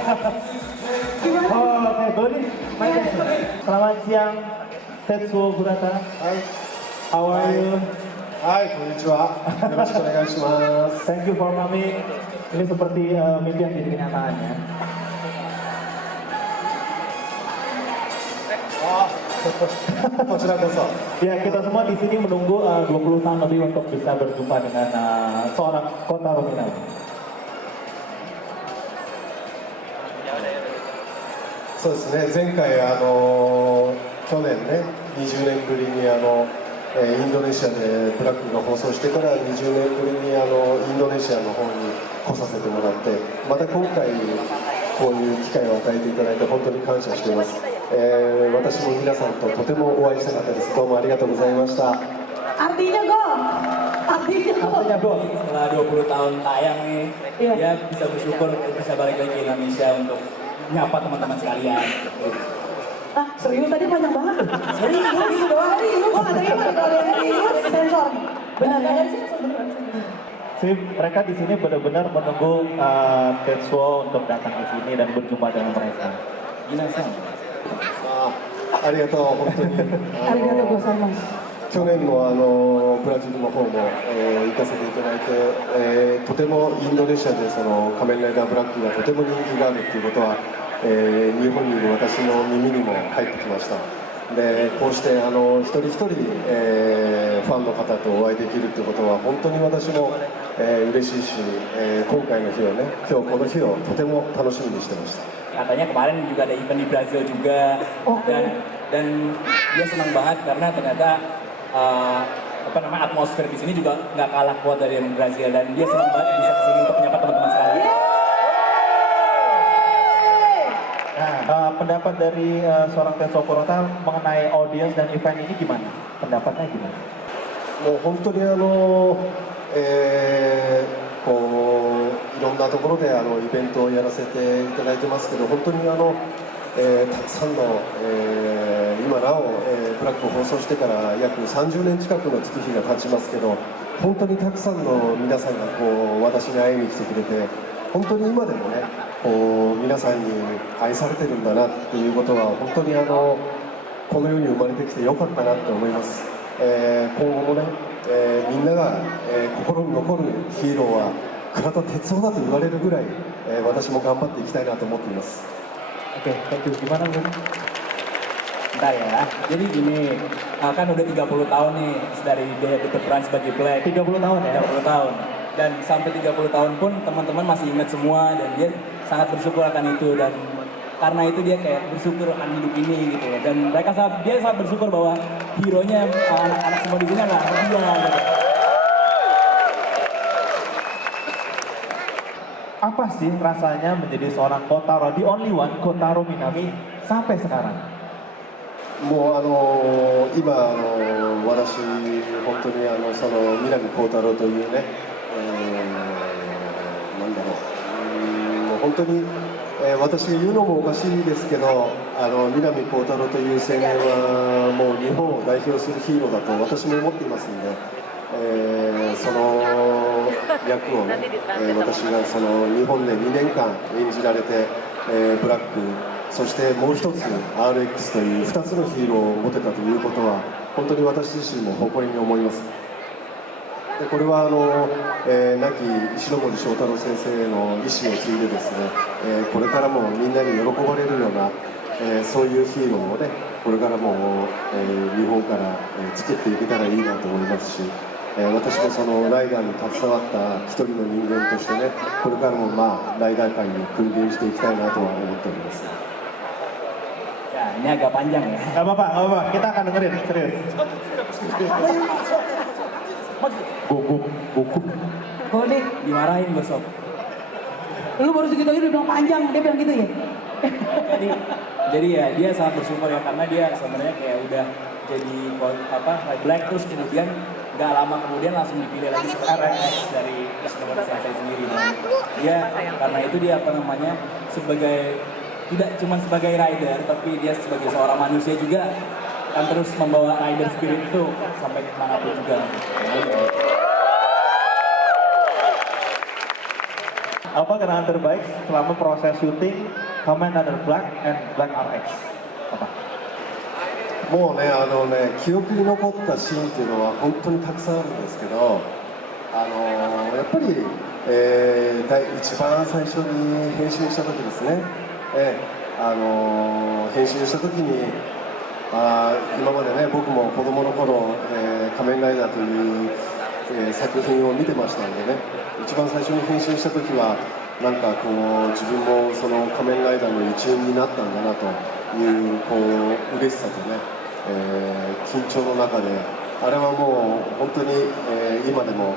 Oh, oke, Doni. Selamat siang, Tetsuo Kurata. Hai. How are you? Hai, konnichiwa. Yoroshiku onegaishimasu. Thank you for coming. Ini seperti mimpi yang jadi kenyataan ya. Ya, kita semua di sini menunggu 20 tahun lebih untuk bisa berjumpa dengan seorang Kotaro Minami. そうですね、前回去年ね、20年ぶりにインドネシアでブラックが放送してから20年ぶりにインドネシアの方に来させてもらって、また今回こういう機会を与えていただいて本当に感謝しています。私も皆さんととてもお会いしたかったです。どうもありがとうございました。 Artinya go, Artinya go. Setelah 20 tahun tayang nih, dia bisa bersyukur bisa balik lagi ke Indonesia untuk nyapa teman-teman sekalian. Ah, serius tadi panjang banget. Serius gitu doang. Serius, gua nggak terima kalau ada serius sensor. Benar kan? Sip, mereka di sini benar-benar menunggu Tetsuo untuk datang ke sini dan berjumpa dengan mereka. Gimana sih? ありがとう、本当に。ありがとうございます。去年のブラジルの方も、行かせていただいて、とてもインドネシアでその仮面ライダーブラックがとても人気があるっていうことは、日本にいる私の耳にも入ってきました。でこうして一人一人、ファンの方とお会いできるってことは本当に私も、嬉しいし、今回の日をね、今日この日をとても楽しみにしてました。 Katanya kemarin juga ada event di Brazil juga, dan dia senang banget karena ternyata atmosfer di sini juga nggak kalah kuat dari yang Brazil, dan dia senang banget bisa kesini untuk menyapa teman-teman sekalian. Nah, pendapat dari seorang Tetsuo Kurata mengenai audience dan event ini gimana? Pendapatnya gimana? もう本当にこういろんなところでイベントをやらせていただいてますけど、本当にたくさんの、今なお、ブラックを放送してから約30年近くの月日が経ちますけど、本当にたくさんの皆さんがこう私に会いに来てくれて、本当に今でもね、こう皆さんに愛されてるんだなっていうことは本当にこの世に生まれてきてよかったなって思います。今後もね、みんなが、心に残るヒーローは倉田哲夫だと言われるぐらい、私も頑張っていきたいなと思っています。 Oke, thank you. Gimana Bung? Bentar ya, jadi gini, kan udah 30 tahun nih dari dia berperan sebagai Black. 30 tahun ya? 30 tahun. Dan sampai 30 tahun pun teman-teman masih ingat semua, dan dia sangat bersyukur akan itu, dan karena itu dia kayak bersyukur akan hidup ini gitu. Dan dia sangat bersyukur bahwa hero-nya anak-anak semua di sini adalah dia gitu. Apa sih rasanya menjadi seorang Kotaro, the only one Kotaro Minami sampai sekarang? もう今私本当にその南光太郎というね、なんだろう、もう本当に、私が言うのもおかしいですけど、南光太郎という青年はもう日本を代表するヒーローだと私も思っていますので、その役をね、私がその日本で2年間演じられて、ブラック、そしてもう一つ RX という2つのヒーローを持てたということは本当に私自身も誇りに思います。でこれは亡き石森章太郎先生の意思を継いでですね、これからもみんなに喜ばれるような、そういうヒーローをね、これからも、日本から、作っていけたらいいなと思いますし、私もそのライダーに携わった一人の人間としてね、これからもライダー界に君臨していきたいなとは思っております。 Ya, ini agak panjang ya. Gak apa-apa, kita akan dengerin, serius. Gugup. Boleh. Dimarahin besok. Lu baru segitu aja udah bilang panjang, dia bilang gitu ya? Jadi ya dia sangat bersyukur ya, karena dia sebenarnya kayak udah jadi Black, terus kemudian nggak lama kemudian langsung dipilih lagi sebagai RX dari Ishimori Sensei sendiri. Dan dia karena itu dia sebagai tidak cuma sebagai rider, tapi dia sebagai seorang manusia juga akan terus membawa rider spirit itu sampai kemanapun juga. Apa kenangan terbaik selama proses syuting Kamen Rider Black and Black RX? Apa? もうね、記憶に残ったシーンっていうのは本当にたくさんあるんですけど、やっぱり、一番最初に変身した時ですね、変身した時に今までね、僕も子供の頃、仮面ライダーという、作品を見てましたんでね、一番最初に変身した時はなんかこう自分もその仮面ライダーの一員になったんだなというこう嬉しさとね、緊張の中で、あれはもう本当に、今でも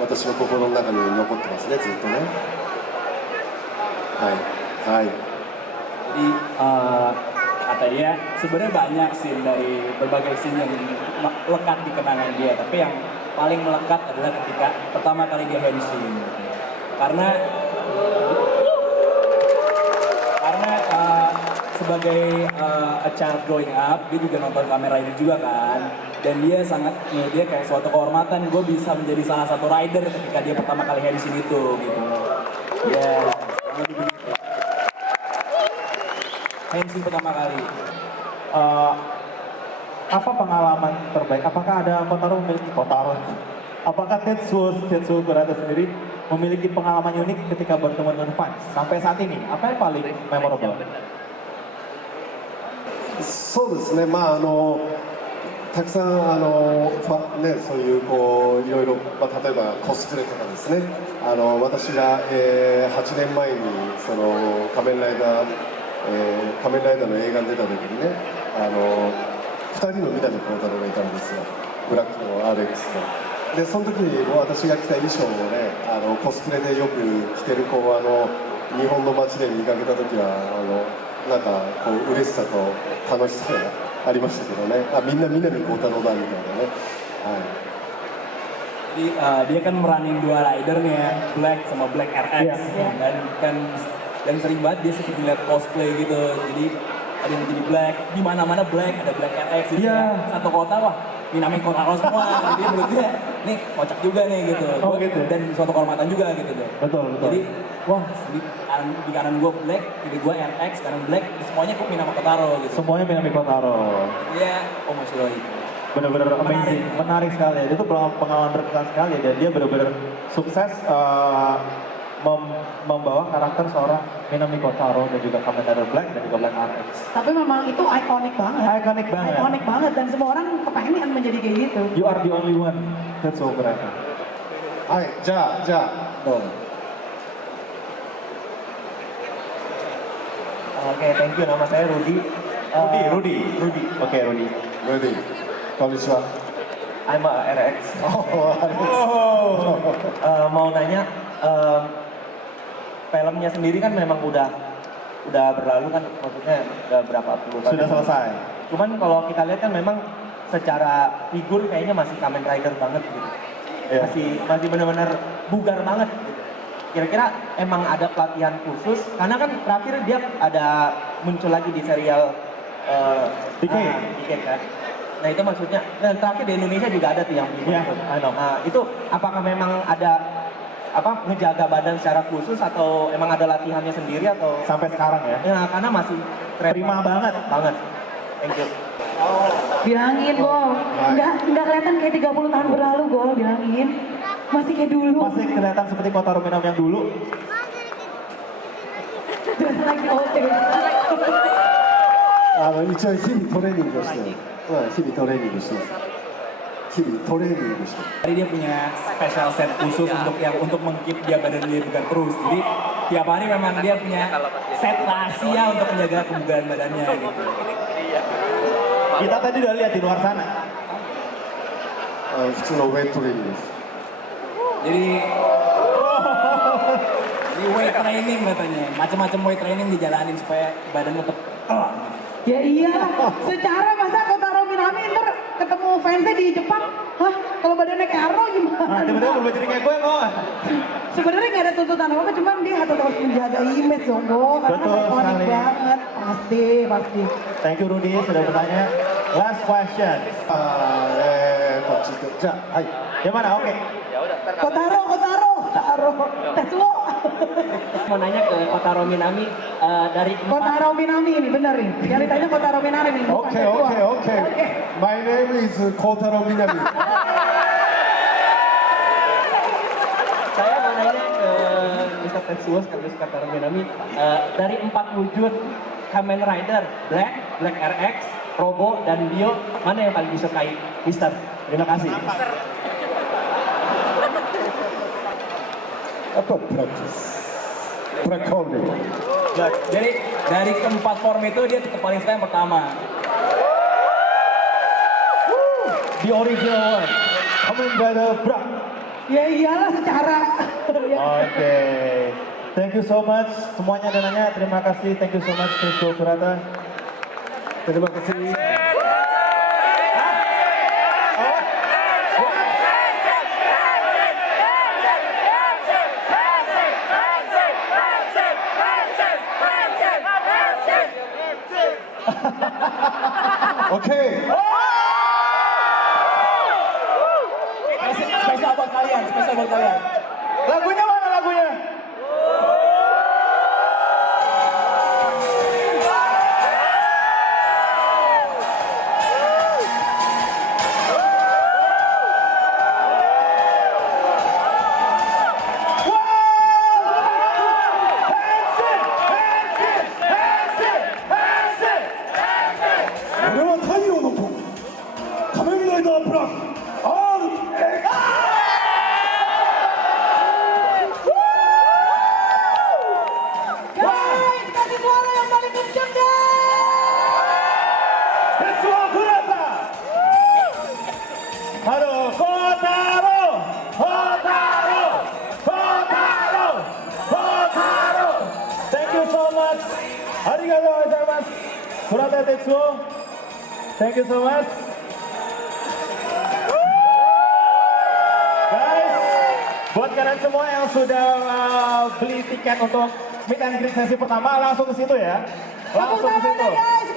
私の心の中に残ってますね、ずっとね。はい、はい。 Jadi kata dia sebenarnya banyak scene dari berbagai scene yang lekat di kenangan dia, tapi yang paling melekat adalah ketika pertama kali dia henshin. Karena sebagai a child growing up, dia juga nonton Kamen Rider juga kan, dan dia sangat menurut dia kayak suatu kehormatan gue bisa menjadi salah satu rider ketika dia pertama kali henshin itu gitu. Ya, lebih begitu. Henshin pertama kali. Apa pengalaman terbaik? Apakah ada Kotaro memiliki Kotaro? Apakah Tetsuo Kurata sendiri memiliki pengalaman unik ketika bertemu dengan fans sampai saat ini? Apa yang paling memorable? そうですね、たくさんそういうこういろいろ、例えばコスプレとかですね、私が、8年前にその仮面ライダーの映画に出た時にね、2人の南光太郎がいたんですよ、ブラックの RX と。でその時に私が着た衣装をね、コスプレでよく着てる子を日本の街で見かけた時はなんかこう嬉しさと楽しさがありましたけどね、みんな南光太郎だみたいなね。Jadi dia kan meranin dua rider nih ya, Black sama Black RX, dan sering banget dia seperti lihat cosplay gitu. Jadi ada yang jadi Black, di mana-mana Black, ada Black RX, jadi satu kota wah, Minami Kotaro semua. Jadi menurut dia, nih kocak juga nih gitu. Dan suatu kehormatan juga gitu deh. Betul. Jadi wah, di kanan gue Black, kiri gue RX, kanan Black, semuanya kok Minami Kotaro gitu. Semuanya Minami Kotaro. Iya, omoshiroi. Benar-benar amazing, menarik sekali. Itu pengalaman berkesan sekali dan dia benar-benar sukses membawa karakter seorang Minami Kotaro dan juga Kamen Rider Black dan juga Black RX. Tapi memang itu ikonik banget. Ikonik banget. Ikonik banget dan semua orang kepengen menjadi kayak gitu. You are the only one. That's so Kurata. はい、じゃあどうも。 Oke, thank you. Nama saya Rudy. Rudy. Oke, Rudy. Rudy, konnichiwa. I'm a RX. Mau nanya, filmnya sendiri kan memang udah berlalu kan, maksudnya udah berapa puluh tahun. Sudah selesai. Cuman kalau kita lihat kan memang secara figur kayaknya masih Kamen Rider banget gitu. Yeah. Masih benar-benar bugar banget gitu. Kira-kira emang ada pelatihan khusus? Karena kan terakhir dia ada muncul lagi di serial Decade kan. Nah itu maksudnya, dan terakhir di Indonesia juga ada tuh yang Iya, I know. Nah itu apakah memang ada ngejaga badan secara khusus atau emang ada latihannya sendiri atau? Sampai sekarang ya. Ya karena masih keren Prima banget. Thank you. Bilangin Gol, nggak kelihatan kayak 30 tahun berlalu Gol, bilangin. Masih kayak dulu. Masih kelihatan seperti Kotaro Minami yang dulu. Just like the old days. 一応日々トレーニングをして、日々トレーニングしてます。日々トレーニングして。 Jadi dia punya special set khusus untuk mengkeep dia badan dia bugar terus. Jadi tiap hari memang dia punya set rahasia untuk menjaga kebugaran badannya gitu. Kita tadi udah lihat di luar sana. 普通のウェイトトレーニングです。 Jadi weight training katanya, macam-macam weight training dijalanin supaya badan tetap. Ya iya, secara masa Kotaro Minami ntar ketemu fansnya di Jepang, hah kalau badannya kayak Arno gimana? Nah, tiba-tiba berubah jadi kayak gue kok. Sebenarnya nggak ada tuntutan apa-apa, cuman dia harus terus menjaga image dong, Go. Karena Betul ikonik sekali. banget, pasti. Thank you Rudy sudah bertanya. Last question. こっちで、じゃあ、はい。 Yang mana? Oke. Kotaro. Tetsuo. Mau nanya ke Kotaro Minami dari Kotaro Minami ini benar nih. Yang ditanya Kotaro Minami nih. bukan Okay, Tetsuo. okay, okay. My name is Kotaro Minami. Saya mau nanya ke Mr. Tetsuo sekaligus Kotaro Minami dari 4 wujud Kamen Rider Black, Black RX, Robo, dan Dio, mana yang paling disukai Mister? Terima kasih. Apa practice? Prakoli. Jadi dari keempat form itu dia tetap paling suka yang pertama. The original one. Kamen Rider Black. Ya iyalah secara. Oke. Thank you so much. Semuanya ada nanya. Terima kasih. Thank you so much Tetsuo Kurata. Terima kasih. Oke. Spesial buat kalian, spesial buat kalian. Lagunya mana lagunya? Guys, kasih suara yang paling kenceng deh. Tetsuo Kurata. Halo, Kotaro. Thank you so much. Arigatou gozaimasu. Kurata Tetsuo. Thank you so much. Guys, buat kalian semua yang sudah beli tiket untuk meet and greet sesi pertama, langsung ke situ ya. Tepuk Langsung ke tangan situ. deh guys.